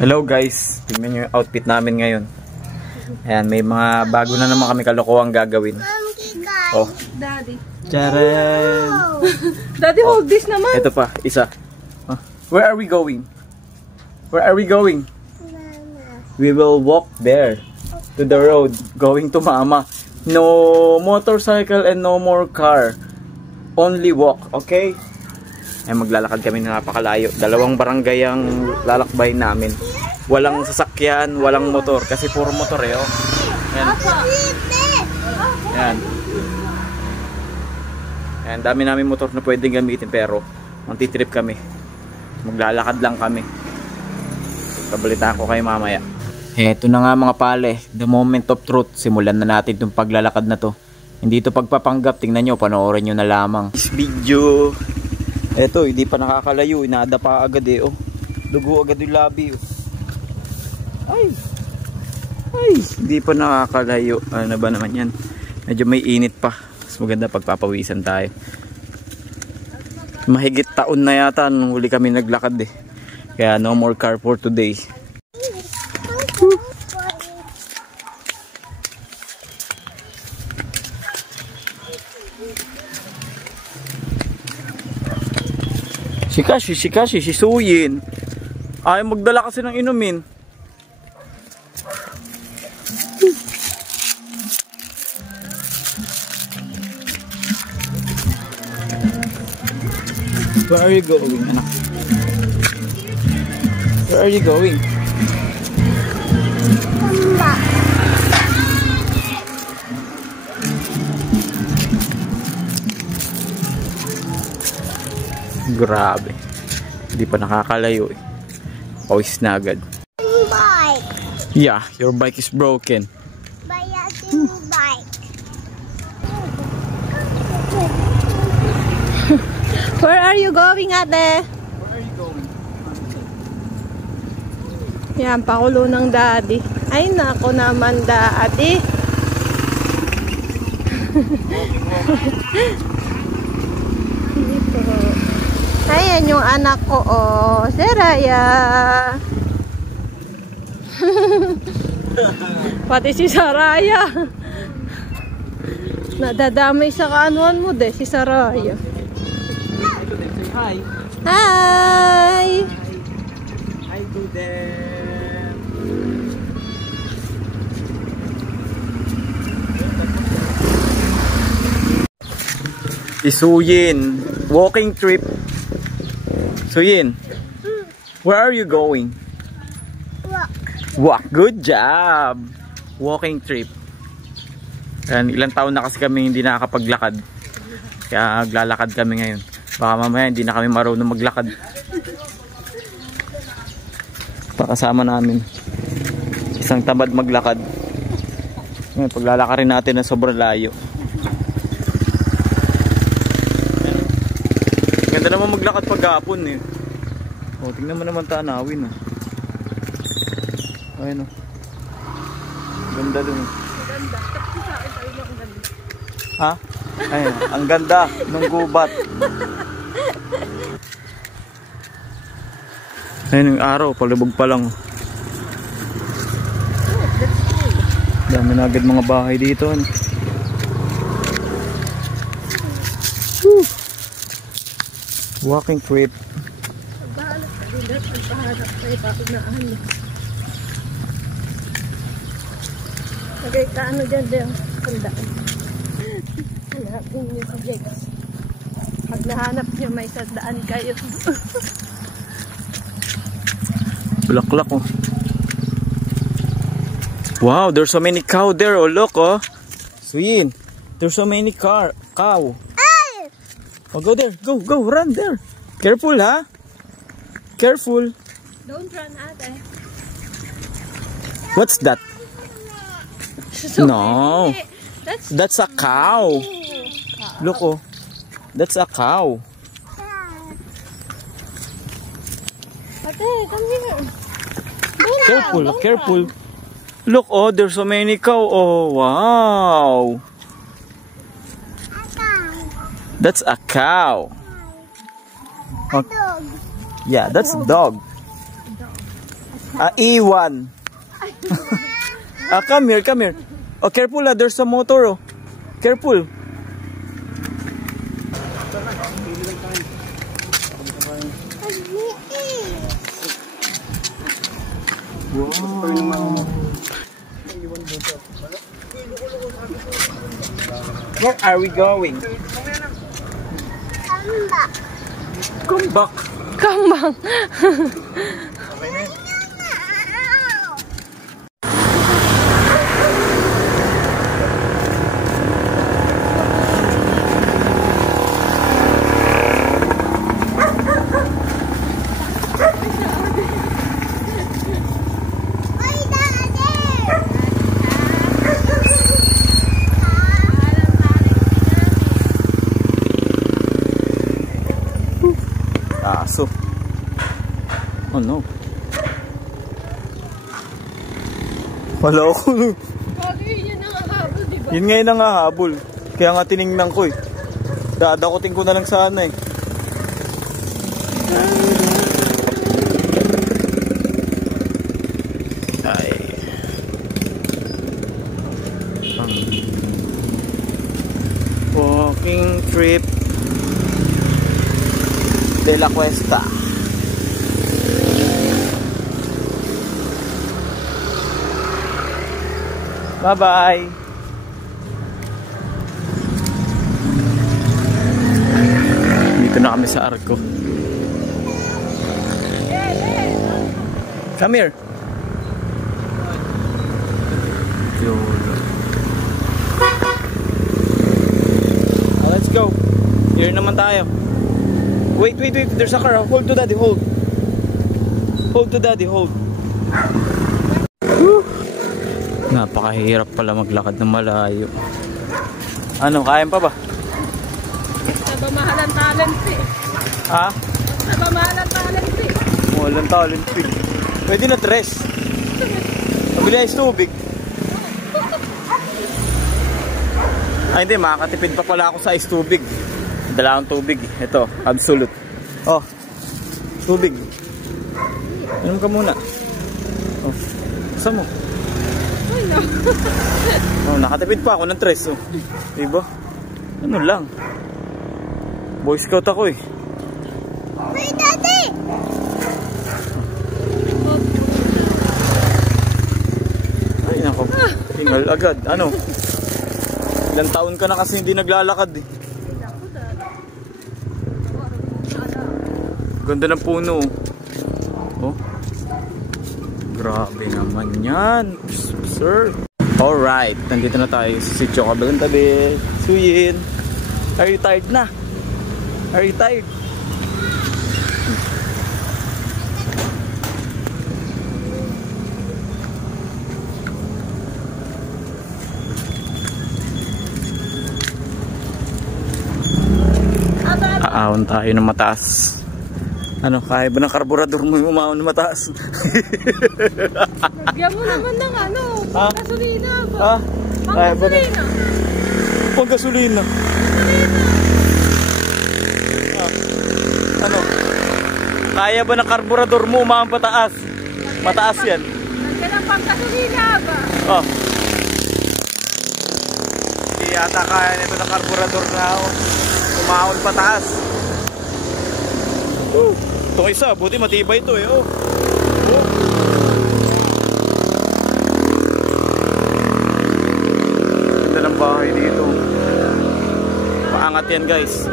Hello guys, tingnan nyo yung outfit namin ngayon. Ayan, may mga bago na naman kami kalokohang gagawin. Oh, Daddy. Charan! Daddy, hold this naman. Ito pa, isa. Where are we going? Where are we going? We will walk there to the road going to Mama. No motorcycle and no more car. Only walk, okay? Ay, maglalakad kami na napakalayo. 2 barangay ang lalakbayin namin. Walang sasakyan, walang motor. Kasi puro motor eh, oh. Ayan. Ayan. Ayan, dami namin motor na pwedeng gamitin pero magti-trip kami. Maglalakad lang kami. Pabalitaan ko kayo mamaya. Eto na nga mga pale. The moment of truth. Simulan na natin itong paglalakad na to. Hindi ito pagpapanggap. Tingnan nyo, panoorin nyo na lamang. This video. Eto, hindi pa nakakalayo. Inaada pa agad eh, oh. Dugo agad yung labi, oh. Ay, hindi pa nakakalayo. Ano ba naman yan? Medyo may init pa. Mas maganda pagpapawisan tayo. Mahigit taon na yata nung huli kami naglakad eh. Kaya no more car for today. Si Suyin. Ay, magdala kasi ng inumin. Where are you going, anak? Where are you going? Grabe. Hindi pa nakakalayo eh. Pawis na agad. Bike. Yeah, your bike is broken. Bike. Where are you going, ate? Where are you going? Yan, pakulo ng daddy. Ay, nako naman, daddy. Dito. Ayan yung anak ko, oh. Si Raya. Pati si Saraya. Nadadamay sa kaanuan mo, de, si Saraya. Hi. Hi! Hi to them. Isuyin. Walking trip. Suyin. Where are you going? Walk. Good job. Walking trip. Ayan, ilang taon na kasi kami hindi nakakapaglakad. Kaya naglalakad kami ngayon. Baka mamaya hindi na kami marunong maglakad. Pakasama namin. Isang tamad maglakad. Ngayon, paglalakarin natin na sobrang layo. Ganda naman maglakad paghapon eh. O, tingnan mo naman tanawin oh. Ayun oh. Ganda dun. Ganda. Tapos sa akin tayo ang ganda. Ha? Ayun, ang ganda ng gubat. Ayun yung araw, palubog pa lang. Dami na agad mga bahay dito. Walking trip. Pagbahanap ka rin. Pagbahanap kayo tapos na ano. Lagay ka ano dyan dyan. Kandaan. Hanapin niyo si Jex. Pag nahanap niyo may sandaan kayo. Bulaklak oh. Wow, there's so many cow there. Oh, look oh. Suyin, there's so many cow. Oh, go there. Go, run there. Careful ha. Careful. Don't run, ate. What's that? So No. That's a cow. Look oh. That's a cow. Ate, come here. Careful. Look oh, there's so many cow. Oh, wow. That's a cow. A dog. Yeah, that's a dog. Iwan. Come here, come here. Oh, careful ah, there's a motor oh. Careful. Wow. Where are we going? Come back. Come back. Aso. Oh no. Wala ako. Yun ang hahabol, diba? Yun nga yung nangahabol. Kaya nga tiningnan ko eh. Dadakutin ko na lang sana eh. Ay. Walking trip de la Cuesta. Bye-bye. Dito na kami sa Arco. Come here. Let's go. Here naman tayo. Wait, wait, wait. There's a car. Hold to daddy, hold. Hold to daddy, hold. Napakahirap pala maglakad ng malayo. Ano, kaya pa ba? Nabamahalan talent eh. Ha? Nabamahalan talent eh. Walang talent fee. Pwede na tres. Pabili ayos tubig. Ay hindi, makakatipid pa pala ako sa ice tubig. Dala akong tubig. Ito, Absolute. Oh, tubig. Inom ka muna. Oh, saan mo? Ay no. Oh, nakatipid pa ako ng tres. Oh. Diba? Ano lang. Boy Scout ako eh. Hey, Daddy! Ay nako, tingal agad. Ano? Ilang taon ka na kasi hindi naglalakad eh. Ganda ng puno. Oh. Grabe naman yan. Sir. Alright. Nandito na tayo sa sitio kabilang tabi. Suyin. Are you tired na? Are you tired? Aahon tayo ng mataas. Ano, kaya ba ng karburador mo yung umahon ng mataas? Lagyan mo naman ng ano, panggasolina ba? Ha? Kaya ba na? Panggasolina. Panggasolina. Ano? Kaya ba ng karburador mo umahon pataas? Mataas yan. Lagyan ng panggasolina ba? Oh. Hindi yata kaya nito ng karburador na umahon pataas. Itong isa, buti matibay ito eh. Oh. Oh. Ganda ng bahay dito. Paangat yan guys.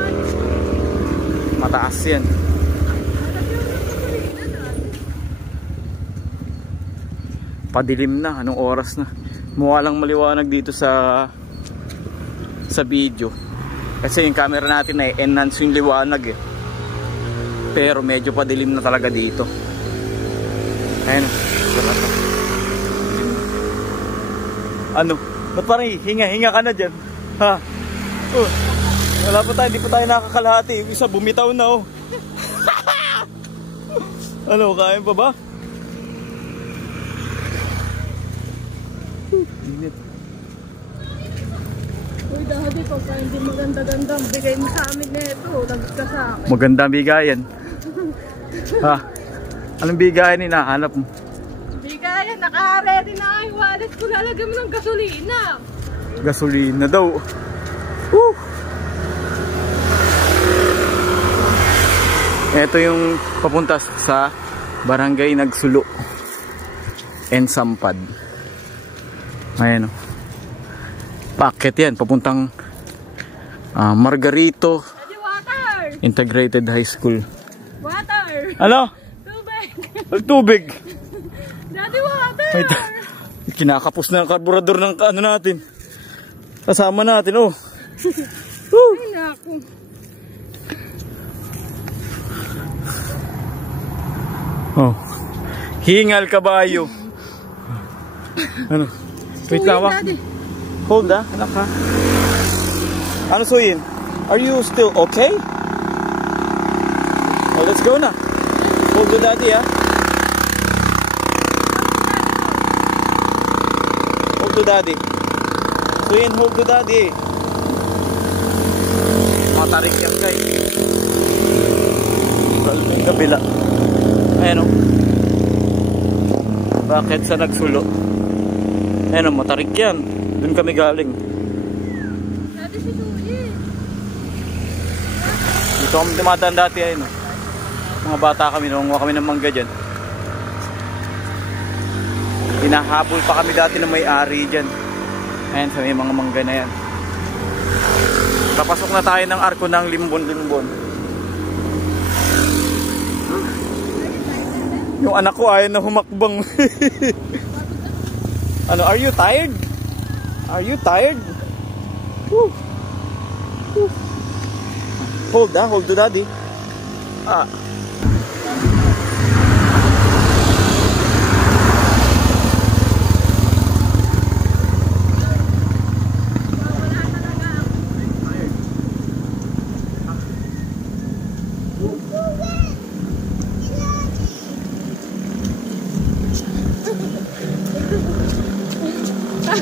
Mataas yan. Padilim na. Anong oras na? Mukha lang maliwanag dito sa video. Kasi yung camera natin ay enhance yung liwanag eh. Pero medyo padilim na talaga dito. Ayun. Ano? Ba't parang hinga ka na dyan? Ha? Oh, wala pa tayo, hindi pa tayo nakakalahati. Yung isa bumitaw na oh. Ano, kain pa ba? Init. Uy, Daddy, pagka hindi maganda-ganda, bigay mo sa amin na ito. Lagot ka sa akin. Maganda bigayan. Ha? Anong bigayan hinahanap mo? naka-ready na nga yung wallet ko. Lalagyan mo ng gasolina. Gasolina daw. Woo! Ito yung papunta sa Barangay Nagsulo and Sampad. Ayan o. Packet yan, papuntang Margarito Integrated High School. Water! Ano? Tubig! Tubig! Daddy, water! Wait, kinakapos na ang karburador ng ano natin. Kasama natin, oh. Ay, naku. Oh. Hingal kabayo. Ano? Wait lang, wak. Hold anak ha. Ano Suyin? Are you still okay? Oh, let's go na. Hold to daddy ha. Hold to daddy. Suyin, hold to daddy. Matarik yan guys. Kalma yung kabila. Ayan o. Bakit sa Nagsulo? Ayan o, matarik yan. Doon kami galing. Dati si Suyin. Dito kami dumadaan dati ayun o. Mga bata kami, nangunguha kami ng mangga dyan. Hinahabol pa kami dati ng may-ari dyan. Ayan, sa may mga mangga na yan. Papasok na tayo ng arko ng Limbon-Limbon. Yung anak ko ayaw na humakbang. Ano, are you tired? Are you tired? Woo. Woo. Hold to daddy.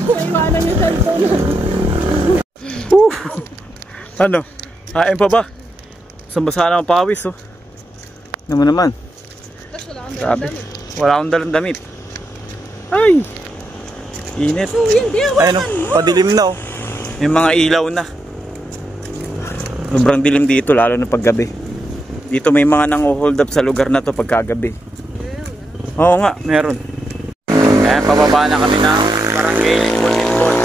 Iwanan yung cellphone. Ano? Kain pa ba? Sambasa na ang pawis oh. Naman. Tapos wala akong Grabe. damit. Wala akong dalang damit. Ay! Init. Suyin, di Ayun oh, padilim na oh. May mga ilaw na. Sobrang dilim dito lalo na paggabi. Dito may mga nang-hold up sa lugar na to pagkagabi. Oo nga, meron. Kaya pababa na kami ng Barangay Limbon-Limbon.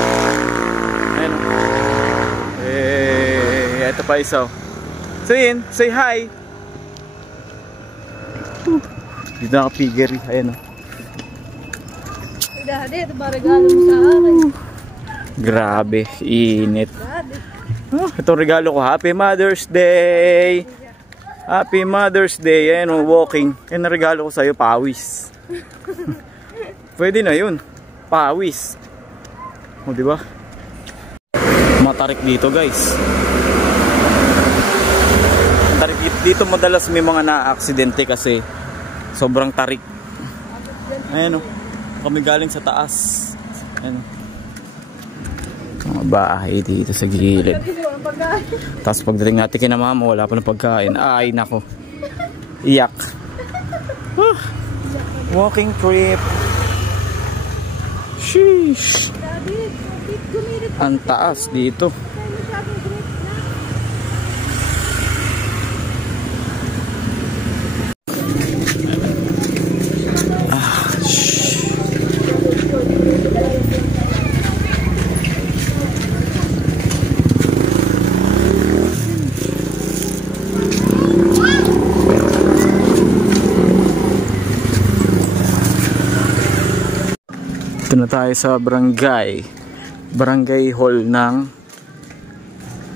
Ayun oh. Ito pa isa oh. Suyin, say hi. Dito nakapigiri. Ayun oh. Daddy, ito ba regalo mo sa akin? Grabe, init. Daddy. Oh, itong regalo ko, Happy Mother's Day. Happy Mother's Day. Ayan oh, walking. Yan ang regalo ko sa'yo, pawis. Pwede na yun. Pawis. O, diba? Matarik dito, guys. Tarik dito madalas may mga na-aksidente kasi sobrang tarik. Ayan o. Kami galing sa taas. Ayan o. Mga bahay dito sa gilid. Tapos pagdating natin kina mama, wala pa ng pagkain. Ay, nako. Iyak. Walking trip. Sheesh. Ang taas dito. Ito na tayo sa barangay hall ng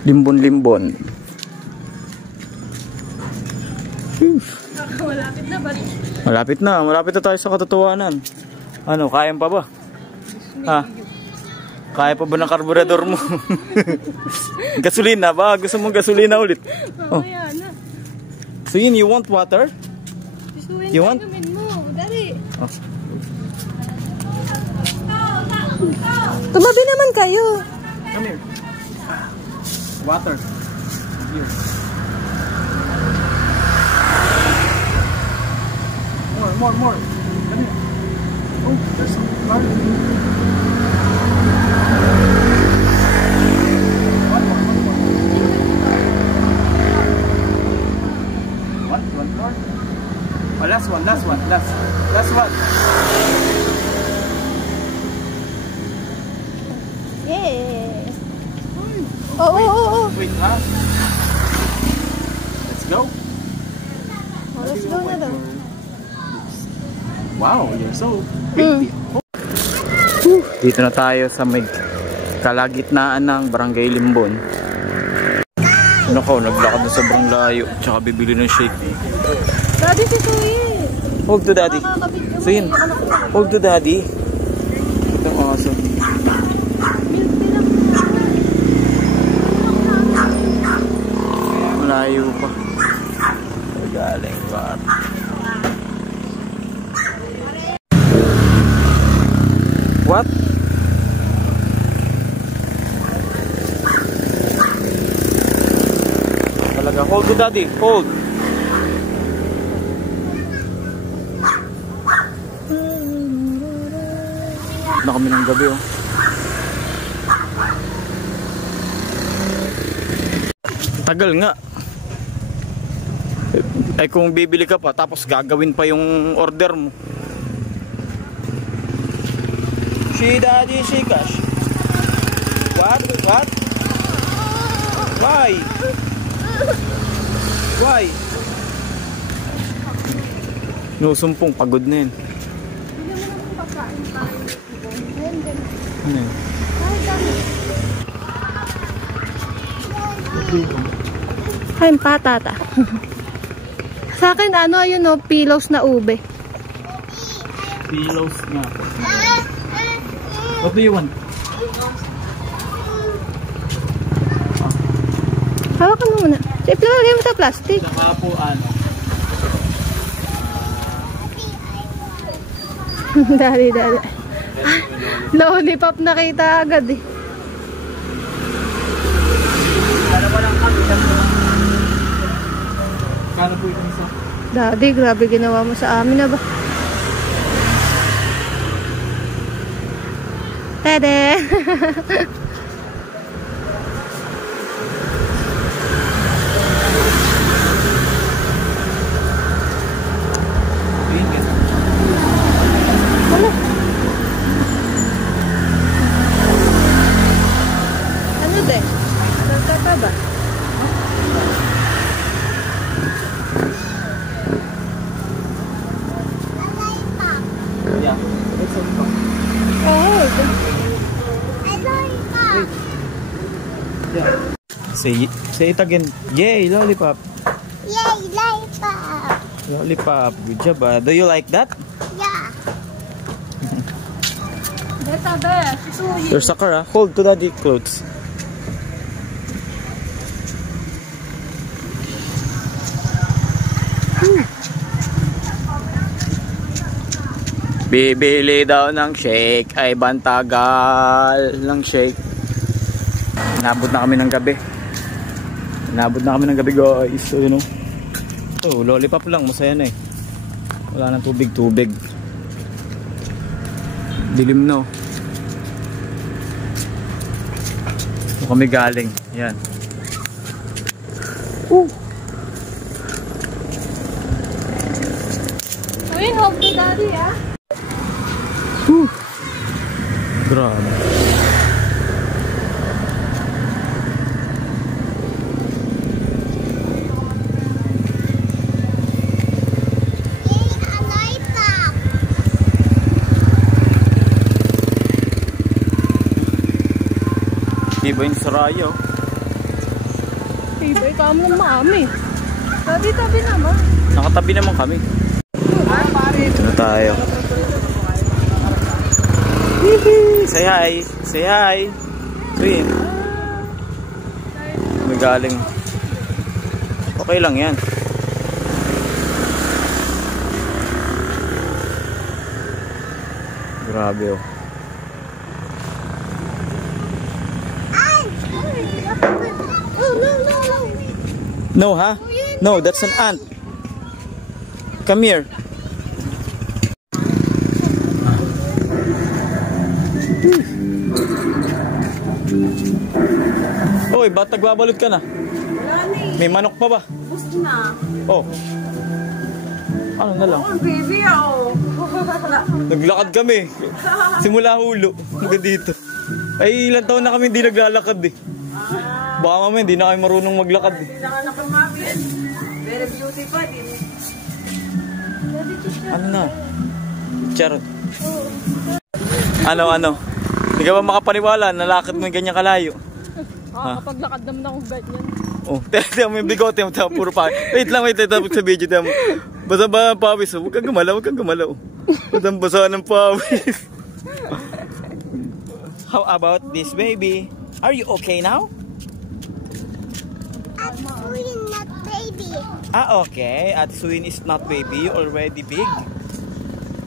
Limbon-Limbon. Malapit na tayo sa katotohanan. Ano, kaya pa ba? Ha? Kaya pa ba ng karburador mo? Gasolina ba? Gusto mong gasolina ulit? Oh. So yun, you want water? You want? Oh. Tumabi naman kayo. Come here. Water. Here. More. Come here. Oh, there's car? One car? Oh, last one. Last one. Yeah. Oh. Wait, ha? Let's go. Oh, let's go na daw. Wow, you're so pretty. Dito na tayo sa may kalagitnaan ng Barangay Limbon. Ano ko, naglakad na sobrang layo. Tsaka bibili ng shake. Daddy, si Suyi. Hold to daddy. Suyin, hold to daddy. Itong aso. Malayo pa. Galing pa. What? Talaga, hold to daddy, hold. Na kami ng gabi, oh. Tagal nga. Ay kung bibili ka pa tapos gagawin pa yung order mo. She daddy, she cash. What? Why? Nusumpong, pagod na yun. Ano yun? Kain patata. Sa akin, yun o, pillows na ube. Pillows nga. What do you want? Hawakan mo muna. Ilalagay mo sa plastic. Saka po Dali. Lollipop nakita agad eh. Kano po itong isa? Daddy, grabe ginawa mo sa amin na ba? Tede! Ano de? Salta ka ba? Yeah. Let's go. Oh, Yeah. Say it again. Yay, lollipop. Yay, lollipop. Lollipop. Good job. Do you like that? Yeah. There's a car. Hold to daddy clothes. Bibili daw ng shake ay bantagal ng shake. Inabot na kami ng gabi. Guys. So, you know. Oh, lollipop lang, masaya na eh. Wala nang tubig. Dilim no. So, kami galing. Yan. ayun, hope ni daddy ah. Grabe. Iba yung Saraya. Iba, ikaw mo ng mami. Tabi naman. Nakatabi naman kami. Ito na tayo. Say hi. Twin. May galing. Okay lang yan. Grabe oh. No, ha? No, that's an ant. Come here. Hoy, ba't nagbabalot ka na? Wala na eh. May manok pa ba? Gusto na. Oh. Ano na lang? Oh, baby, oh. Naglakad kami. Simula hulo. Hanggang dito. Ay, ilang taon na kami hindi naglalakad eh. Baka mamaya hindi na kami marunong maglakad eh. Hindi na ka napamapin. Very beauty pa din. Ano na? Charot. Ano? Hindi ka ba makapaniwala? Nalakad mo yung ganyan kalayo. Kapag lakad naman akong ganyan. Oh, tiyan mo yung bigote mo, puro pa. Wait lang, tapos sa video, tiyan mo. Basa ba ang pawis? Huwag kang gumalaw. Basang basa ng pawis. How about this baby? Are you okay now? At Suin, not baby. Okay. At Suin is not baby. You already big.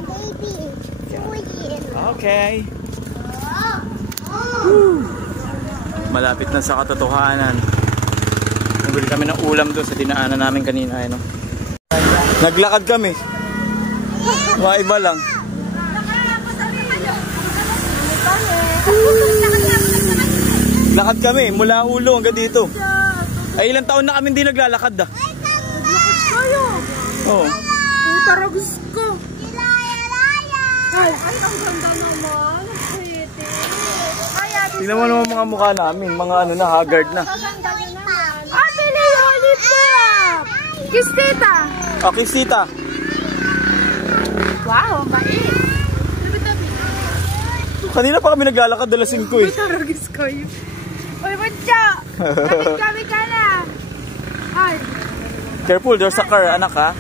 Baby. Suin. Okay. Malapit na sa katotohanan. Nabili kami ng ulam doon sa dinaanan namin kanina. Ano? Naglakad kami. Mga iba lang. Lakad kami mula ulo hanggang dito. Ay, ilang taon na kami hindi naglalakad ah. Oh. Taragos ko. Ay, ang ganda naman. Pretty. Tingnan mo naman mga mukha namin. Mga ano na, haggard na. Ate Lollipop! Kiss tita! Okay, Sita. Wow, ang bait. Kanina pa kami naglalakad, alas 5 eh. Taragos ko yun. Uy, Buncho! Kami ka na! Ay! Careful, there's a car, anak ha.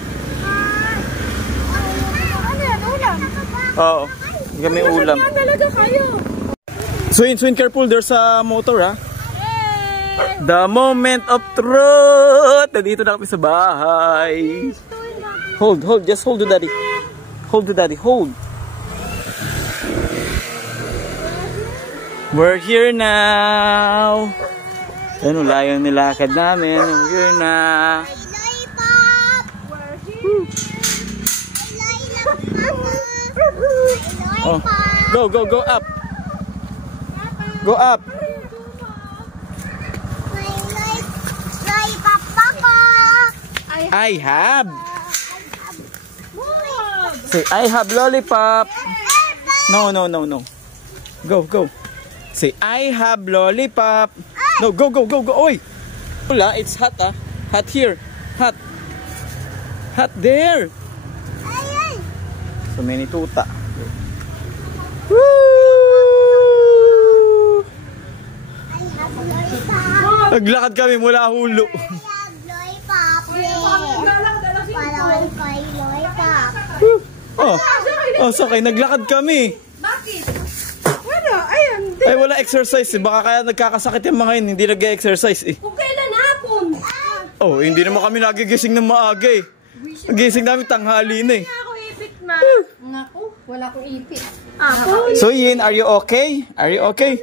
Ano yan? Ulam? Oo. Hindi kami ulam. Masaya talaga kayo. Swin, careful, there's a motor ha. The moment of truth! Nandito na kami sa bahay. Hold, just hold to daddy. Hold to daddy, hold. We're here now. Ano, layang nilakad namin. We're here na. Oh, go up. Go up. I have. Say, I have lollipop. No. Go. Say, I have lollipop. No, go. Oy. Wala, it's hot ah. Hot here. Hot there. So many tuta. Woo! Naglakad kami mula hulo. Oh, so okay, naglakad kami. Bakit? Wala, ayan. Ay, wala exercise eh. Baka kaya nagkakasakit yung mga yun, hindi nag-exercise eh. Kung kailan hapon? Oh, hindi naman kami nagigising ng maaga eh. Nagising namin tanghali na eh. Wala akong ipit, ma. Ngaku, wala akong ipit. So Yin, are you okay? Are you okay?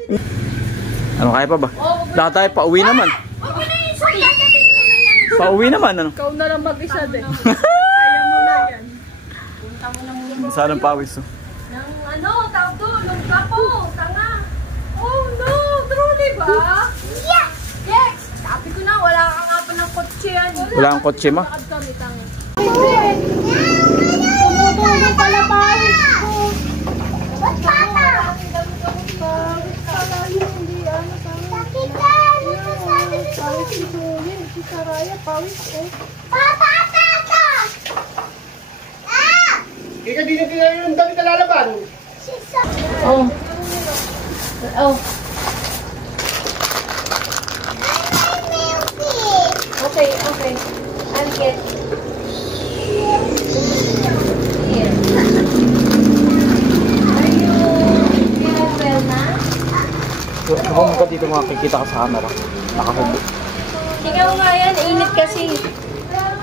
Ano, kaya pa ba? Baka tayo, pauwi naman. Okay na yun, sorry. Dadating mo na yan. Pauwi naman, ano? Ikaw na lang mag-isa din. Kaya mo na yan. Punta mo na muna. Saan ang pawis oh? Nang ano, tawag doon, nung kapo, tanga. Oh no, truly ba? Yes! Yes! Sabi ko na, wala kang nga pa ng kotse yan. Wala kang kotse, ma? Lakad kami, tanga. Tumutulong pala pawis ko. Ba't pata? Hindi ano, tanga. Pawis si Julie, si Saraya, pawis eh. Papa! Ika di na yung damit na lalaban. Oh. Oh. Okay. I'll get. Here. Are you feeling well na? Kung ka dito makikita ka sa camera. Nakahubo. Singaw nga yan, init kasi.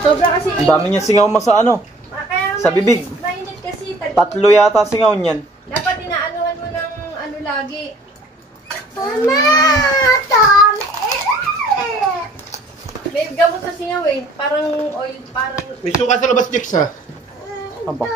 Sobra kasi Ang dami niya singaw mo sa ano? Kaya Sa bibig. mainit kasi. 3 yata singaw niyan. Dapat inaanuhan mo ng ano lagi. Mama! Tom! May gamot sa singaw eh. Parang oil, parang... May suka sa labas, Jix, ha? Aba.